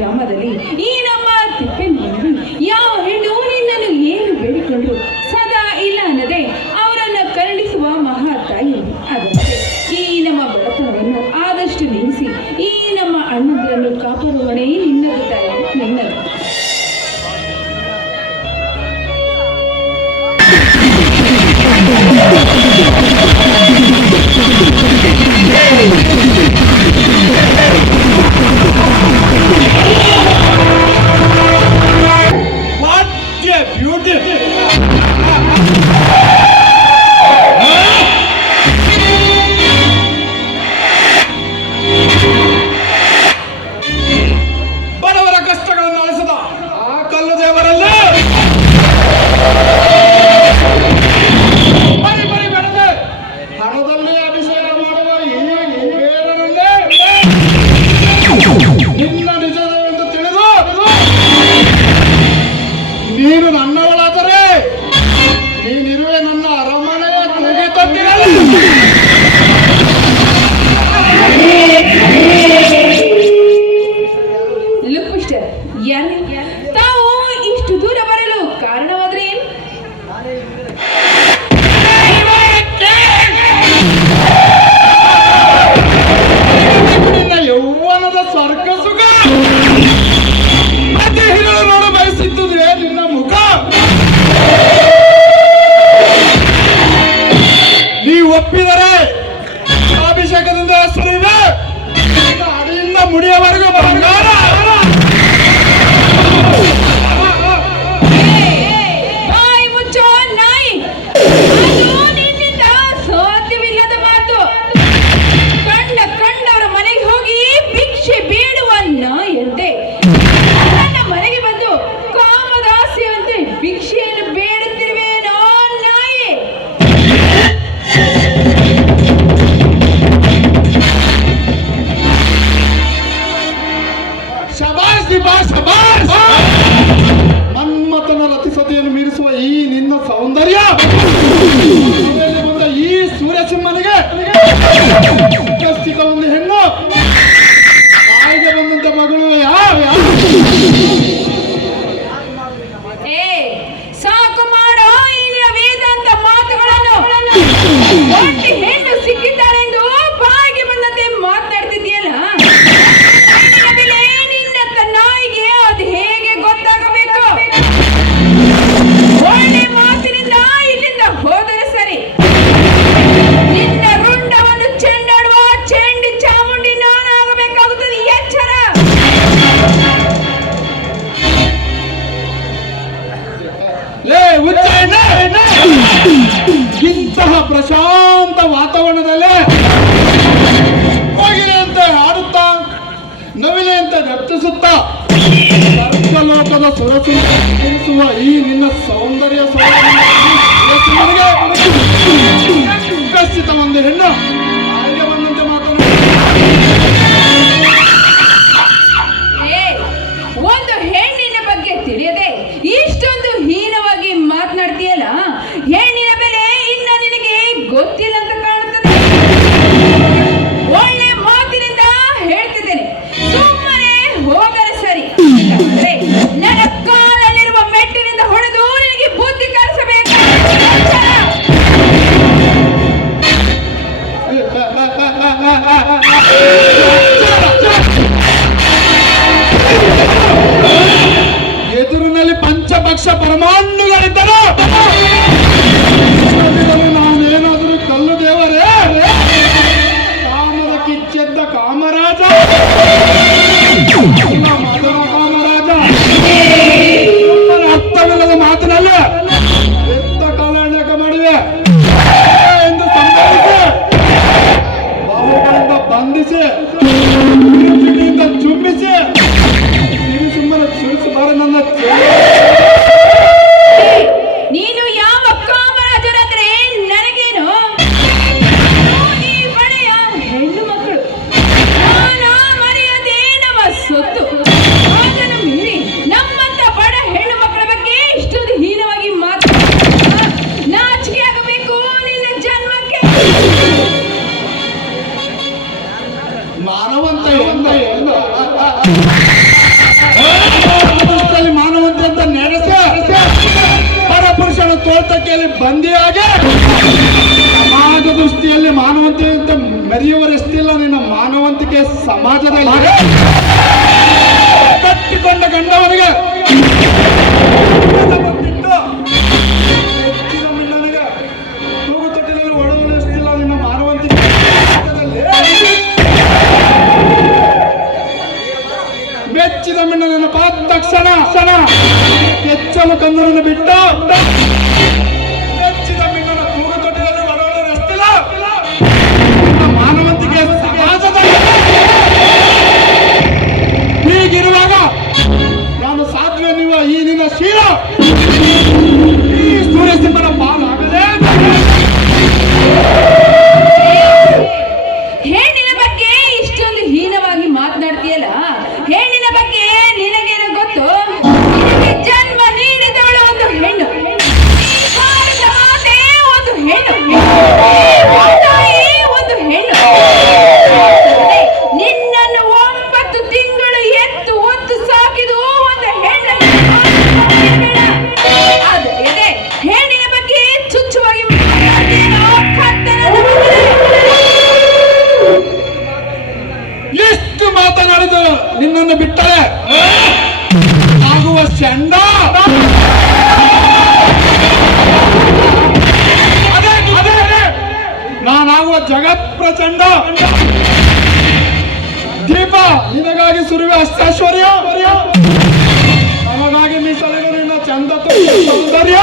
ಗ್ರಾಮದಲ್ಲಿ ಈ ನಮ್ಮ ತಿಪ್ಪೇಮನೆಯಲ್ಲಿ ಯಾವ ಹೆಣ್ಣು ನಿನ್ನನ್ನು ಏನು ಬೇಡಿಕೊಂಡ್ರು ಸದಾ ಇಲ್ಲ ಅನ್ನದೆ ಅವರನ್ನು ಕರುಣಿಸುವ ಮಹಾ ತಾಯಿ. ಅದರಂತೆ ಈ ನಮ್ಮ ಬಡತನವನ್ನು ಆದಷ್ಟು ನಿಲ್ಲಿಸಿ ಈ ನಮ್ಮ ಅಣ್ಣಂದರನ್ನು ಕಾಪಾಡುವಣೆ ನಿನ್ನದು ತಾಯಿ, ನಿನ್ನದು. ಬಡವರ ಕಷ್ಟಗಳನ್ನು ಅಳಿಸದ ಆ ಕಲ್ಲು ದೇವರಲ್ಲೇ ಬರಿ ಬರಿ ಬೆಳೆದ ಹಣದಲ್ಲಿ ಅಭಿಷೇಕ ಮಾಡುವ ಈ ಬೇರನಲ್ಲೇ ನಿನ್ನ ನಿಜವೆಂದು ತಿಳಿದು ನೀನು ನನ್ನವಳಾದರೆ ನೀನಿರುವೆ ನನ್ನ ಅರಮನೆಯ ತೂಗಿ ತಂದಿರಲಿ. ತಾವು ಇಷ್ಟು ದೂರ ಬರಲು ಕಾರಣವಾದ್ರೆ ಏನು? ನಿನ್ನ ಯೌವನದ ಸ್ವರ್ಗ ಸುಖ ಅತಿ ಹಿರಿಯರು ನೋಡ ಬಯಸಿದ್ದುದೇ ನಿನ್ನ ಮುಖ. ನೀ ಒಪ್ಪಿದರೆ ಅಭಿಷೇಕದಿಂದ ಹೆಸರಿದೆ ಅಡಿಯಿಂದ ಮುಡಿಯವರೆಗೂ ಬಂಗಾರ. ಬಾಯಿ ಮುಚ್ಚೋ ನಾಯಿ, ಅದು ನಿನ್ನಿಂದ ಸಾಧ್ಯವಿಲ್ಲದ ಮಾತು. ಕಂಡವರ ಮನೆಗೆ ಹೋಗಿ ಭಿಕ್ಷೆ ಬೇಡುವ ನಾಯಂತೆ ನನ್ನ ಮನೆಗೆ ಬಂದು ಕಾಮದಾಸಿಯಂತೆ ಭಿಕ್ಷೆಯನ್ನು ಬೇಡುತ್ತಿರುವೆ ನಾಯಿ. ಶಬಾಷ್ ದಿಬಾಷ್ ಶಬಾಷ್. ಮನ್ಮಥನ ರತಿಸತಿಯನ್ನು ಮೀರಿಸುವ ಈ ನಿನ್ನ ಸೌಂದರ್ಯ ಮನೆಯಲ್ಲಿ ಬಂದ ಈ ಸೂರ್ಯಸಿಂಹನಿಗೆ ಸಿಕ್ಕ ಒಂದು ಹೆಣ್ಣು ತಾಯಿಗೆ ಬಂದಂತ ಮಗಳು ಯಾವ ಸಾಕು ಮಾಡೋ ಈ ವೇದಾಂತ ಮಾತುಗಳನ್ನು. ಒಂಟಿ ಹೆಣ್ಣು ಸಿಕ್ಕಿದ್ದಾರೆಂದು ಬಾಯಿಗೆ ಬಂದಂತೆ ಮಾತನಾಡ್ತಿದ್ಯಲ್ಲ, ನಿನ್ನ ನಾಯಿಗೆ ಅದು ಹೇಗೆ ಗೊತ್ತಾಗಬೇಕು? ಒಳ್ಳೆ ಮಾತಿನಿಂದ ಇಲ್ಲಿಂದ ಹೋದರೆ ಸರಿ. ನಿನ್ನ ರುಂಡವನ್ನು ಚೆಂಡಾಡುವ ಚೆಂಡಿ ಚಾಮುಂಡಿ ನಾನಾಗಬೇಕಾಗುತ್ತದೆ, ಎಚ್ಚರ. ಇಂತಹ ಪ್ರಶಾಂತ ವಾತಾವರಣದಲ್ಲೇ ಕೋಗಿಲೆಯಂತೆ ಹಾಡುತ್ತಾ ನವಿಲೆಯಂತೆ ನರ್ತಿಸುತ್ತಾ ಸರ್ವಲೋಕದ ಸುರಸುರಿಸುವ ಈ ನಿನ್ನ ಸೌಂದರ್ಯ ಖಚಿತ ಒಂದು ಹೆಣ್ಣು ಹಾಗೆ ಬಂದಂತೆ ಮಾತಾಡ. ಒಂದು ಹೆಣ್ಣಿನ ಬಗ್ಗೆ ತಿಳಿಯದೆ ಇಷ್ಟೊಂದು ಹೀನವಾಗಿ ಮಾತನಾಡ್ತೀಯಲ್ಲ, ಹೆಣ್ಣಿನ ಬೆಲೆ ಇನ್ನ ನಿನಗೆ ಗೊತ್ತಿಲ್ಲ ಅಂತ ಕಾಣುತ್ತದೆ. ಒಳ್ಳೆ ಮಾತಿನಿಂದ ಹೇಳ್ತಿದ್ದೇನೆ, ಸುಮ್ಮನೆ ಹೋಗರೆ ಸರಿ. ನನ್ನ ಕಾಲಲ್ಲಿರುವ ಮೆಟ್ಟಿನಿಂದ ಹೊಡೆದು ನಿನಗೆ ಬುದ್ಧಿ ಕಲಿಸಬೇಕು. ಎದುರಿನಲ್ಲಿ ಪಂಚಪಕ್ಷ ಪರಮಾಣುಗಳಿದ್ದರು ನಾನೇನಾದರೂ ಕಲ್ಲು ದೇವರೇ ಕಾಮದ ಕಿಚ್ಚೆದ್ದ ಕಾಮರಾಜ ಮದನ ಕಾಮರಾಜ ಅರ್ಥವಿಲ್ಲದ ಮಾತಿನಲ್ಲಿ ಎತ್ತ ಕಾಲಣ್ಯಕ ಮಾಡಿವೆ ಎಂದು ಸಂಭವಿಸಿ ಬಾಹುಗಳಿಂದ ಬಂಧಿಸಿ ಚುಂಬಿಸಿ ಸುಮ್ಮನೆ ಸುಳಿಸಬಾರ ನನ್ನ. ನೀನು ಯಾವ ಕಾಮರಾಜರಾದ್ರೆ ನನಗೇನು? ಈ ಬಳೆಯ ಹೆಣ್ಣು ಮಕ್ಕಳು ಮರೆಯದೆ ನಮ್ಮ ಸೊತ್ತು. ಅದನ್ನು ಮೀರಿ ನಮ್ಮಂತ ಬಡ ಹೆಣ್ಣು ಮಕ್ಕಳ ಬಗ್ಗೆ ಇಷ್ಟೊಂದು ಹೀನವಾಗಿ ನಾಚಿಕೆ ಆಗಬೇಕು ನಿನ್ನ ಜನ್ಮಕ್ಕೆ. ಮಾನವಂತ ಸಮಾಜದಲ್ಲಿ ಕಟ್ಟಿಕೊಂಡ ಗಂಡವನಿಗೆ ಬಂದಿಟ್ಟು ಹೆಚ್ಚಿನ ಮಿಣ್ಣನಿಗೆ ತೂಗು ತೊಟ್ಟಿನಲ್ಲಿ ಒಡವಲಿಸ್ತಿಲ್ಲ ನಿನ್ನ ಮಾನವಂತಿಕೆ ಮೆಚ್ಚಿದ ಮಿಣ್ಣನನ್ನು ಪಾದ ತಕ್ಷಣ ಹೆಚ್ಚಲು ಕಂದರನ್ನು ಬಿಟ್ಟು ಮೆಚ್ಚಿದ ಮಿಣ್ಣನ ತೂಗು ತೊಟ್ಟಿನಲ್ಲಿ ಒಡವಲಿಸ್ತಿಲ್ಲ ಮಾನವಂತಿಕೆ ಸಮಾಜದಲ್ಲಿ ಹೀಗಿರುವಾಗ ನಾನು ಸಾಧ್ಯ ನೀವು ಈ ನಿನ್ನ ಶೀಲ ಈ ಸೂರ್ಯಸಿಂಹನ ಪಾಲಾಗಲೇ ಹೆಣ್ಣಿನ ಬಗ್ಗೆ ಇಷ್ಟೊಂದು ಹೀನವಾಗಿ ಮಾತನಾಡ್ತೀಯಲ್ಲ, ಹೆಣ್ಣಿನ ಬಗ್ಗೆ ನಿನಗೇನು ಗೊತ್ತು? ನಿನಗೆ ಜನ್ಮ ನೀಡಿದವಳು ಒಂದು ಹೆಣ್ಣು, ಭಾರತ ಮಾತೆ ಒಂದು ಹೆಣ್ಣು, ತಾಯಿ ಒಂದು ಹೆಣ್ಣು. ನಿನ್ನನ್ನು 9 ತಿಂಗಳು ಎತ್ತು ಒತ್ತು ಸಾಕಿದು ಒಂದು ಹೆಣ್ಣು. ಆದರೆ ಹೆಣ್ಣಿನ ಬಗ್ಗೆ ಚುಚ್ಚುವಾಗಿ ಮಾತನಾಡ್ತೀಯೇನೋ ಕತ್ತಲದ ಮಗನೇ. ಎಷ್ಟು ಮಾತನಾಡಿದರು ನಿನ್ನನ್ನು ಬಿಟ್ಟರೆ ಆಗುವ ಚಂಡ ಅದೇ ನಾನಾಗುವ ಜಗತ್ ಪ್ರಚಂಡ ದೀಪ ನಿನಗಾಗಿ ಸುರುವೆ ಅಷ್ಟೈಶ್ವರ್ಯ ನಮಗಾಗಿ ಮೀಸಲಿನ ನಿನ್ನ ಚಂದ ಸೌಂದರ್ಯ